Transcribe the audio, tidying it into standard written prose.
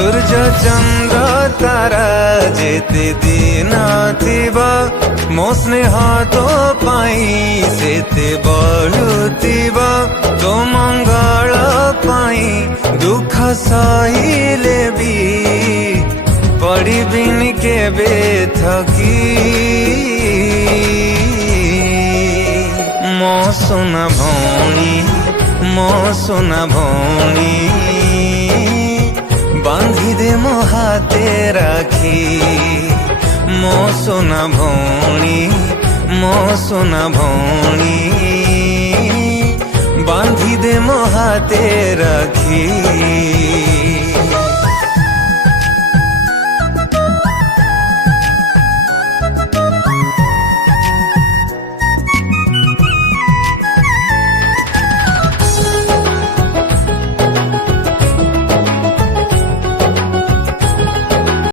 सूर्य चंद्र तारा जेते दिन थिबा मो स्नेह तो पाई सेते बढ़ुथिबा तो मंगल पाई दुख सहिले भी पड़िबिनि केबे थकी मो सुना भौणी मो सुना भौणी बांधी दे मो हाथे राखी मो सुना भौणी मो सुना भौणी बांधी दे मो हाथे राखी।